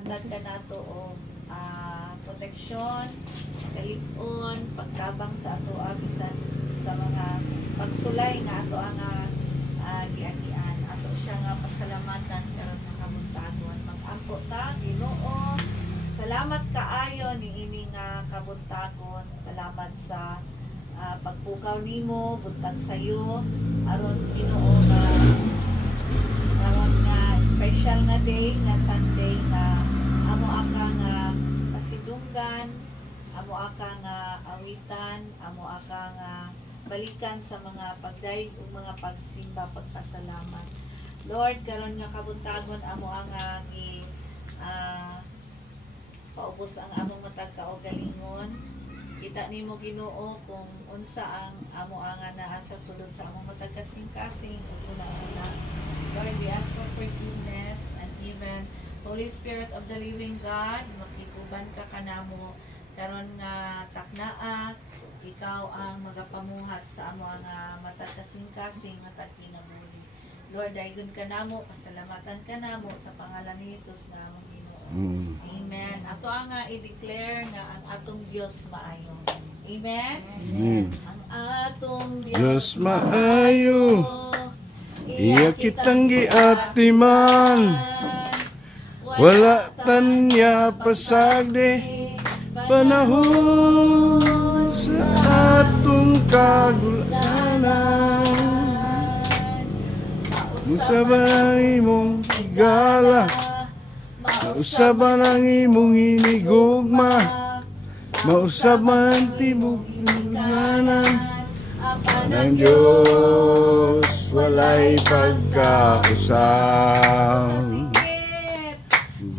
Hanggang ka na to o proteksyon, kalipon, pagtabang sa ato bisan sa mga pagsulay nga ato ang giagian. Ato siya nga pasalamatan karon nga kabuntagon. Mag-ampo ta, Ginoo. Salamat kaayo ni ini nga kabuntagon. Salamat sa pagpukaw nimo, buntag sayo aron Ginoo nga karon nga special nga day nga Sunday nga amo aka nga pasidunggan, amo aka nga awitan, amo aka nga balikan sa mga pagdayeg ug mga pagsimba, pagpasalamat. Lord, karon nga kabuntagon amo ang paubos ang among matag kaugalingon. Kita nimo Ginoo kung unsa ang amo nga naa sa sulod sa among matag kasing-kasing ug una-una. Lord, we ask for forgiveness and even Holy Spirit of the living God, makikuban ka kanamo karon nga taknaa, ikaw ang magapamuhat sa amo nga matag kasing-kasing matag kinabuhi. Lord, daygon ka namo, pasalamatan ka namo sa pangalan ni Jesus nga among Ginoo. Amen. Ato ang i-declare nga ang atong Dios maayo. Amen. Ang atong Dios maayo, iya kitang giatiman, wala tanya pasagde, panahon sa atong kagulanan. Usaban ang imong higala, mausaban ang imong hinigugma, mausaban ang tibuglanan. Ang Diyos walay pagkausap.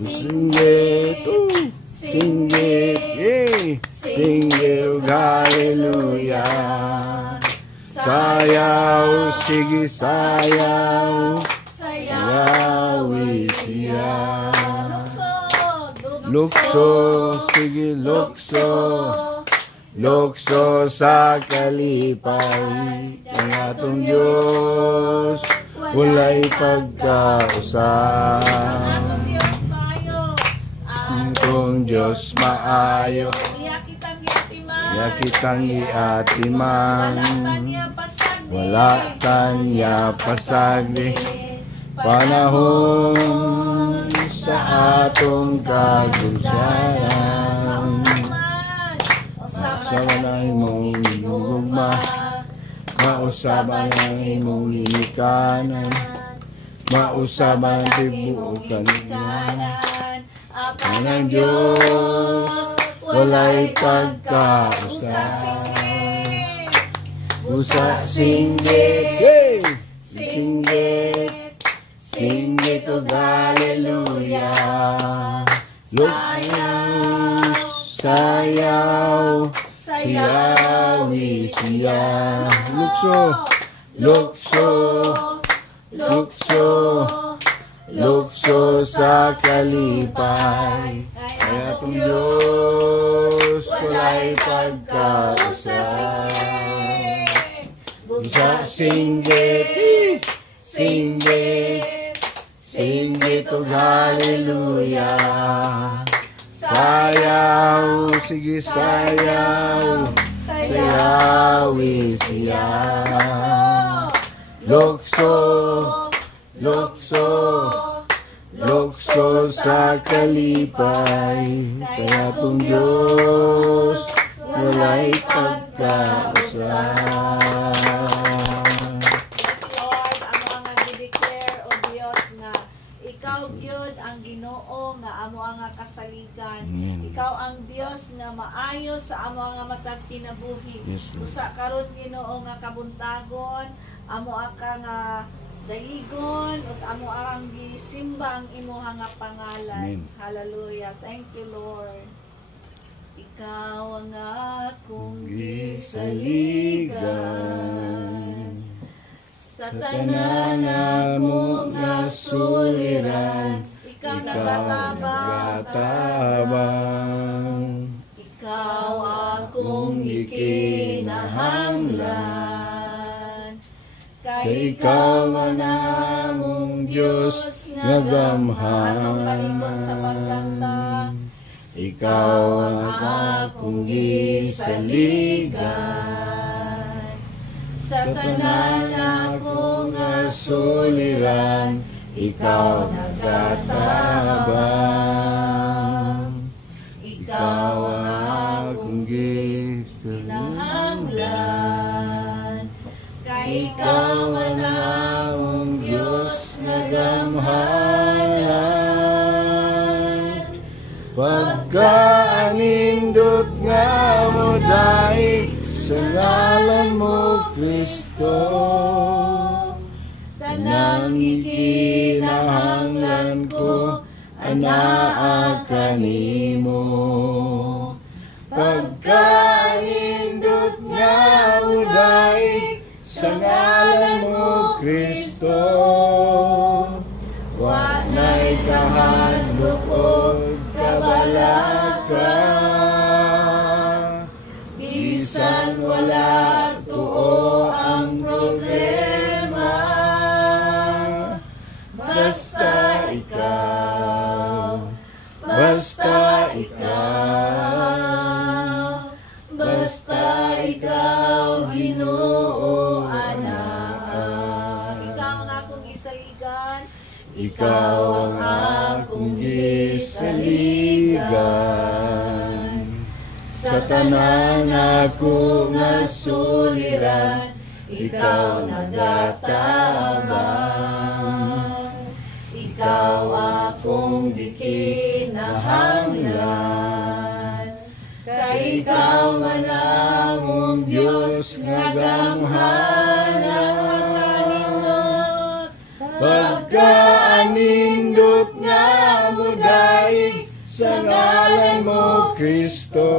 Singgit, singgit, singgit, hallelujah. Sayaw, sige sayaw, sayawi siya. Lukso, sige lukso, lukso sa kalipay. Ang atong Diyos walay pagkausap. Ang Diyos maayo, iya kitang iatiman, wala tanya pasagdi, panahon sa atong kagulsanan. Mausaban ang imong hinugma, mausaban ang imong hinikanan, mausaban ang tibuokan ang Diyos walay pagkausap. Usa singgit, singgit, singgit o hallelujah. Sayaw, sayaw, siyawi siya. Lukso, lukso, lukso, lukso sa kalipay. Kaya atong Diyos walay pagkausap. Busa singgit, singgit, singgit o hallelujah. Sayaw, sige sayaw, sayawi siya. Lukso, lukso, lukso sa kalipay. Kaya atong Diyos walay pagkausap. Lord, amo ang nag-declare o Dios nga ikaw gyud ang Ginoo nga amo ang kasaligan. Ikaw ang Dios nga maayo sa amo nga matag kinabuhi. Usa karon Ginoo nga kabuntagon, amo aka nga daligon ug amo ang gisimba ang imong nga pangalan. Hallelujah. Thank you, Lord. Ikaw ang akong gisaligan sa tanan akong nasuliran. Ikaw nagatabang, ikaw akong ikinahanglan. Kay ikaw man among Diyos nga gamhanan. ikaw ang akong gisaligan. Sa tanan akong nasuliran, ikaw nagatabang. Ikaw ang akong gisaligan. Kay ikaw man ang Diyos nga gamhanan. Pagkaanindot nga mo daig sa ngalan mo, Kristo, tanang ikinahanglan ko, anaa kanimo. Pagkaanindot nga mo daig sa ngalan mo, Kristo, wa na'y kahadlok o kabalaka. Bisan wala tuo ang problema, basta ikaw, basta ikaw, basta ikaw, Ginoo, anak. Ikaw ang akong gisaligan. Ikaw ang akong gisaligan. Sa tanan ako nga suliran, ikaw nagatabang. Ikaw akong di kinahanglan. Kay ikaw man among Diyos nga gamhanan. Pagkaanindot nga mo daig sa ngalan mo, Kristo,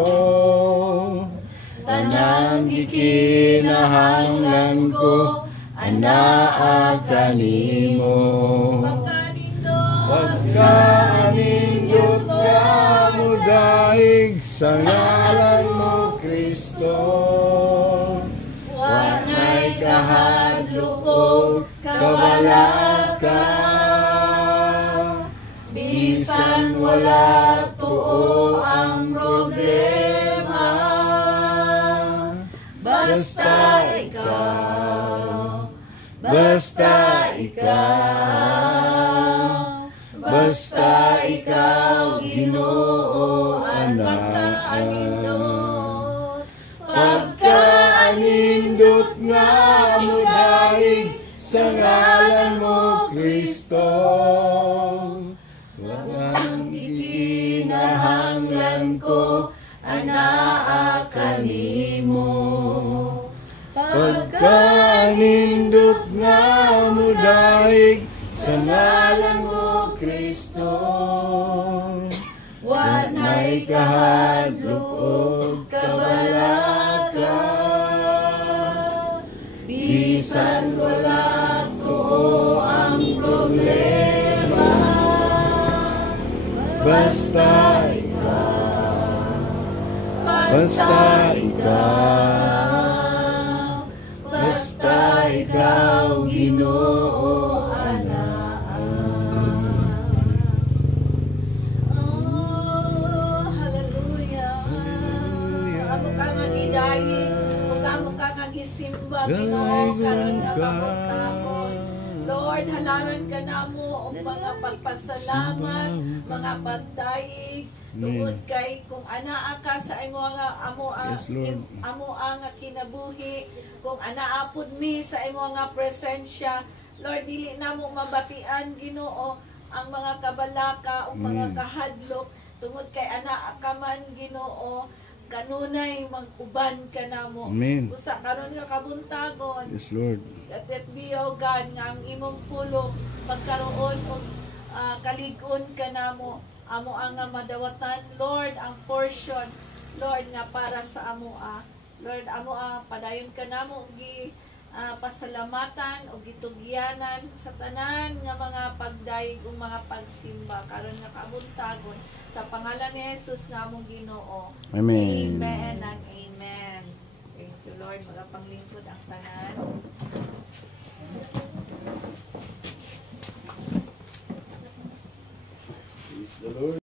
tanang gikinahanglan ko, anaa kanimo. Pagkaanindot nga mo daig sa ngalan mo, Kristo, wa na'y kahadlok o kabalaka. Bisan wala tuo ang problema, basta ikaw, basta ikaw, basta ikaw, Ginoo, anak. Pagkaanindot nga mo daig sa ngalan mo, Kristo, walang ikinahanglan ko, anaa kanimo. Pagkaanindot nga mo daig sa ngalan mo, Kristo, wa na'y kahadlok o kabalaka. Bisan wala tuo ang problema, basta ikaw, basta ikaw, basta ikaw, Ginoo, anak. Oh, hallelujah. Amo ka nga gidayin, amo ka nga gisimba, Ginoo, karon nga kamot-kamot. Lord, halaran ka namo og mga pagpasalamat, mga pagdaig, tungod kay kung anaa ka sa imo nga amo ang Yes, Lord. amo ang kinabuhi, kung anaa pud mi sa imo nga presensya, Lord, dili namo mabatian, Ginoo, ang mga kabalaka o mga Amen. kahadlok, tungod kay anaa ka man, Ginoo, kanunay mag-uban ka namo. Amen. Usa karon nga kabuntagon, Yes, Lord. let it be, O God, nga ang imong pulong pagkaroon o kalig-on ka namo, amo ang nga madawatan, Lord, ang portion, Lord, nga para sa amo Lord, amo padayon ka namo gi pasalamatan o gitugyanan sa tanan nga mga pagdaig o mga pagsimba karon nga kabuntagon sa pangalan ni Jesus nga among Ginoo. Amen. Amen and amen. Thank you, Lord. Magapanglingkod ang tanan. Praise the Lord.